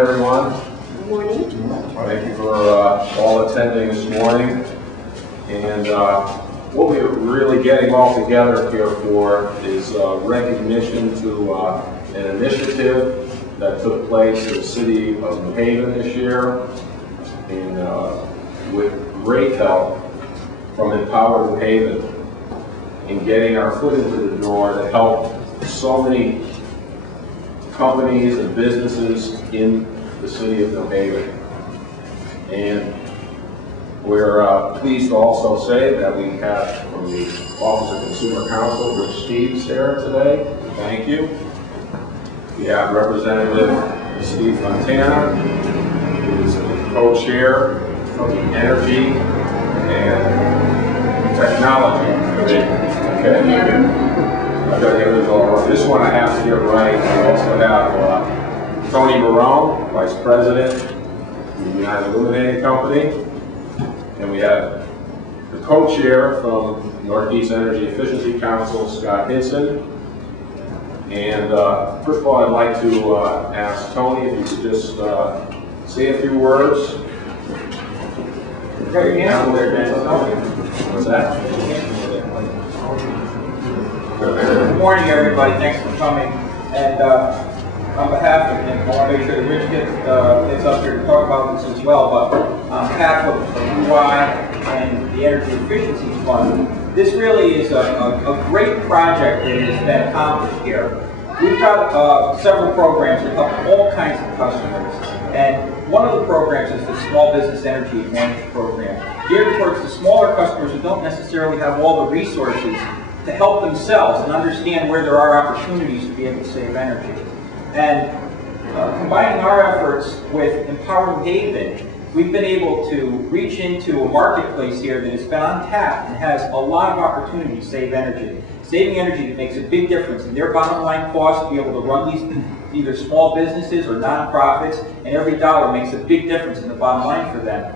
everyone. Good morning. Thank you for all attending this morning. And what we're really getting all together here for is recognition to an initiative that took place in the city of New Haven this year, and with great help from Empower New Haven in getting our foot into the door to help so many companies and businesses in the city of New Haven. And we're pleased to also say that we have from the Office of Consumer Counsel, Rich Steves here today. Thank you. We have Representative Steve Fontana, who is the co-chair of the Energy and Technology Committee. Okay. I've got the others all right. This one I have to get right. We also have Tony Marone, Vice President of the United Illuminating Company. And we have the co-chair from Northeast Energy Efficiency Council, Scott Hinson. And first of all, I'd like to ask Tony if you could just say a few words. Great, What's that? Good morning, everybody. Thanks for coming. And on behalf of, and I want to make sure that Rich gets up here to talk about this as well, but on behalf of UI and the Energy Efficiency Fund, this really is a great project that has been accomplished here. We've got several programs that help all kinds of customers. And one of the programs is the Small Business Energy Advantage Program, geared towards the smaller customers who don't necessarily have all the resources to help themselves and understand where there are opportunities to be able to save energy. And combining our efforts with Empower New Haven, we've been able to reach into a marketplace here that has been untapped and has a lot of opportunity to save energy. Saving energy that makes a big difference in their bottom line costs to be able to run these either small businesses or nonprofits, and every dollar makes a big difference in the bottom line for them,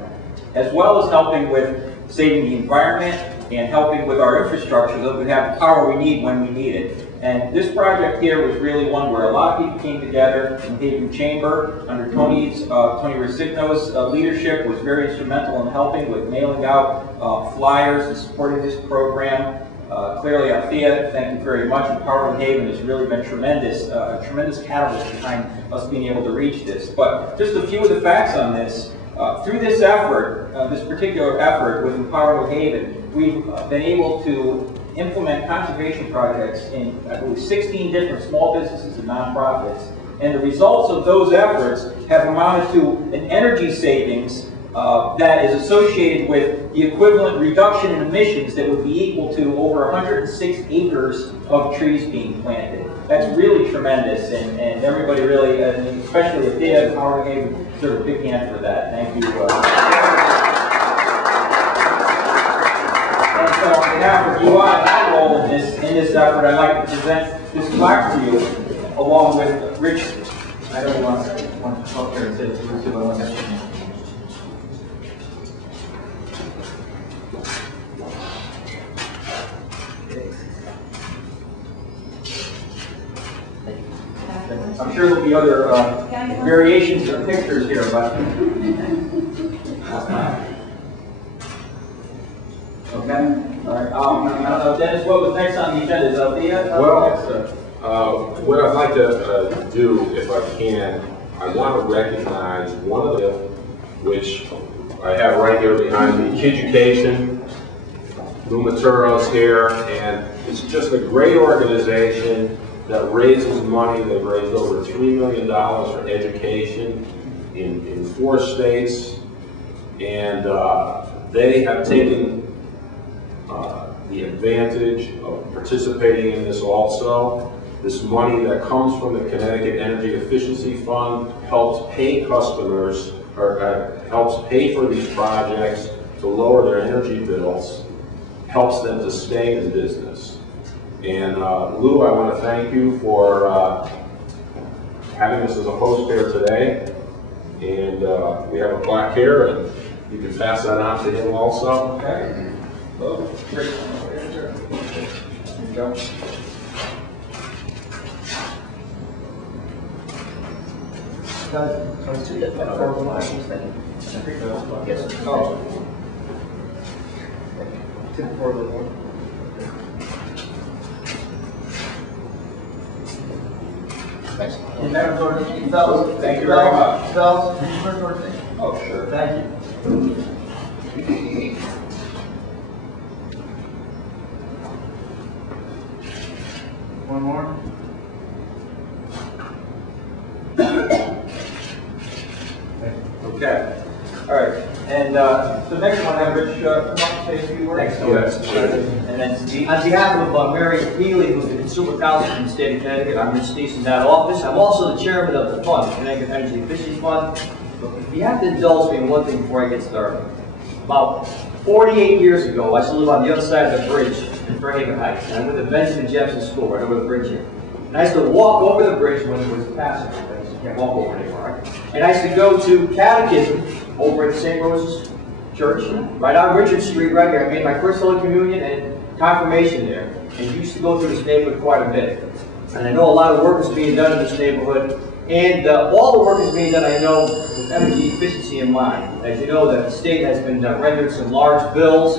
as well as helping with saving the environment and helping with our infrastructure so that we have the power we need when we need it. And this project here was really one where a lot of people came together. In Haven Chamber, under Tony Resigno's leadership, was very instrumental in helping with mailing out flyers and supporting this program. Clearly, Althea, thank you very much. Empower New Haven has really been tremendous, a tremendous catalyst behind us being able to reach this. But just a few of the facts on this. Through this effort, this particular effort with Empower New Haven, we've been able to implement conservation projects in, I believe, 16 different small businesses and nonprofits. And the results of those efforts have amounted to an energy savings that is associated with the equivalent reduction in emissions that would be equal to over 106 acres of trees being planted. That's really tremendous, and everybody really, especially Althea and Empower New Haven, deserve a big hand for that. Thank you. And so on behalf of UI and my role in this effort, I'd like to present this plaque to you, along with Rich. I don't want to talk here and say this. We'll see what I want. I'm sure there'll be other variations of pictures here, but okay. All right. I don't know, Dennis, what was next on the agenda? Is Althea? Well, what I'd like to do, if I can, I want to recognize one of the, which I have right here behind me, Kiducation, Lumaturo's here, and it's just a great organization that raises money. They've raised over $3 million for education in 4 states, and they have taken the advantage of participating in this also. This money that comes from the Connecticut Energy Efficiency Fund helps pay customers, or helps pay for these projects to lower their energy bills, helps them to stay in business. And Lou, I want to thank you for having us as a host here today. And we have a plaque here, and you can pass that on to him also. Okay. Well, great. There you go. Thank you very much. Fellas, Oh, sure. thank you. One more. Okay. All right. And the next one, have Rich come up and say a few words. Thanks, Phil. Yes. And then Steve. On behalf of Mary Healy, who's the Consumer Counsel from the state of Connecticut, I'm Rich Steves in that office. I'm also the chairman of the fund, the Connecticut Energy Efficiency Fund. You have to indulge me in one thing before I get started. About 48 years ago, I used to live on the other side of the bridge in Fairhaven Heights, and I went to Benjamin Jefferson School, right over the bridge here. And I used to walk over the bridge when it was passable, because you can't walk over anymore, right? And I used to go to catechism over at St. Rose's Church, right on Richard Street, right here. I made my first Holy Communion and confirmation there, and used to go through this neighborhood quite a bit. And I know a lot of work is being done in this neighborhood, and all the work is being done, I know, with energy efficiency in mind. As you know, that the state has been rendered some large bills,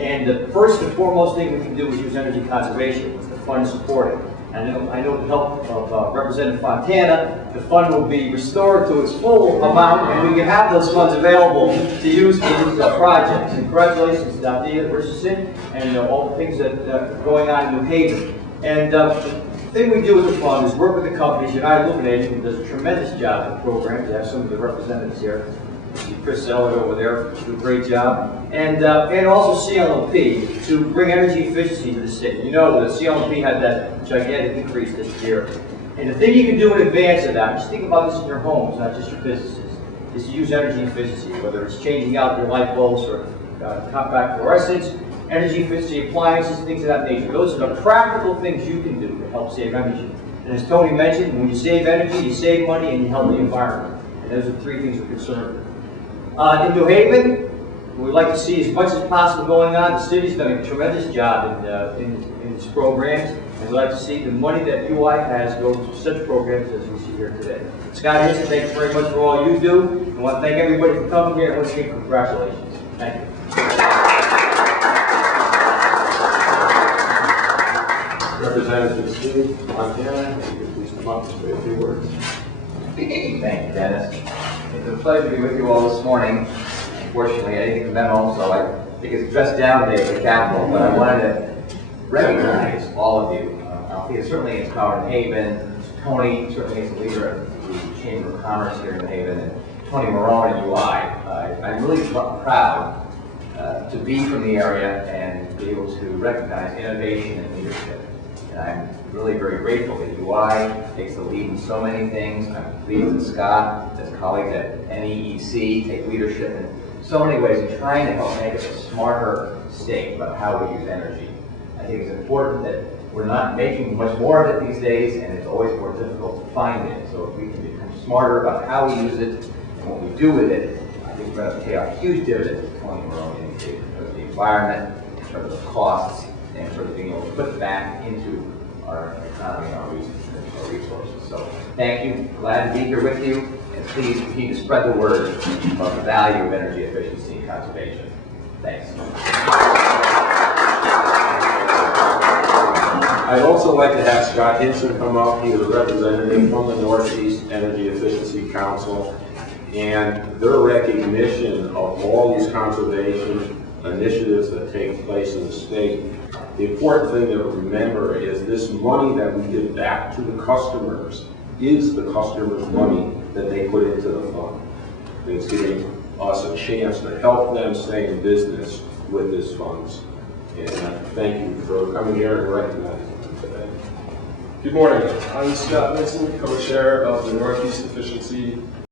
and the first and foremost thing we can do is use energy conservation. The fund support it. I know with the help of Representative Fontana, the fund will be restored to its full amount, and we can have those funds available to use for these projects. And congratulations to Dr. Richardson and all the things that are going on in New Haven. And the thing we do with the fund is work with the companies. Illuminating, who does a tremendous job in the program. To have some of the representatives here. See Chris Zeller over there, do a great job. And also CLMP to bring energy efficiency to the state. You know, the CLMP had that gigantic increase this year. And the thing you can do in advance of that, just think about this in your homes, not just your businesses, is to use energy efficiency, whether it's changing out your light bulbs or compact fluorescents, energy efficiency appliances, things of that nature. Those are the practical things you can do to help save energy. And as Tony mentioned, when you save energy, you save money and you help the environment. And those are three things we're concerned with. In New Haven, we'd like to see as much as possible going on. The city's done a tremendous job in its programs, and we'd like to see the money that UI has go to such programs as we see here today. Scott Hanson, thank you very much for all you do. I want to thank everybody for coming here, and once again, congratulations. Thank you. Representative Steve Montana, if you could please come up and say a few words. Thank you, Dennis. It's a pleasure to be with you all this morning. Unfortunately, I didn't get the memo, so I think it's dressed down today at the Capitol, but I wanted to recognize all of you. Althea certainly is Power in Haven, Tony certainly is the leader of the Chamber of Commerce here in Haven, and Tony Marone and UI. I'm really proud to be from the area and be able to recognize innovation and leadership. And I'm really very grateful that UI takes the lead in so many things. I'm pleased that Scott, his colleagues at NEEC, take leadership in so many ways in trying to help make us a smarter state about how we use energy. I think it's important that we're not making much more of it these days, and it's always more difficult to find it. So if we can become smarter about how we use it and what we do with it, I think we're going to pay a huge dividend to Tony Marone indicated in terms of the environment, in terms of costs, and in terms of being able to put back into our economy and our resources. So thank you, glad to be here with you, and please continue to spread the word about the value of energy efficiency and conservation. Thanks. I'd also like to have Scott Hinson come up. He is a representative from the Northeast Energy Efficiency Council, and their recognition of all these conservation initiatives that take place in the state. The important thing to remember is this money that we give back to the customers is the customers' money that they put into the fund. It's giving us a chance to help them stay in business with these funds. And thank you for coming here and recognizing them today. Good morning. I'm Scott Nixon, co-chair of the Northeast Efficiency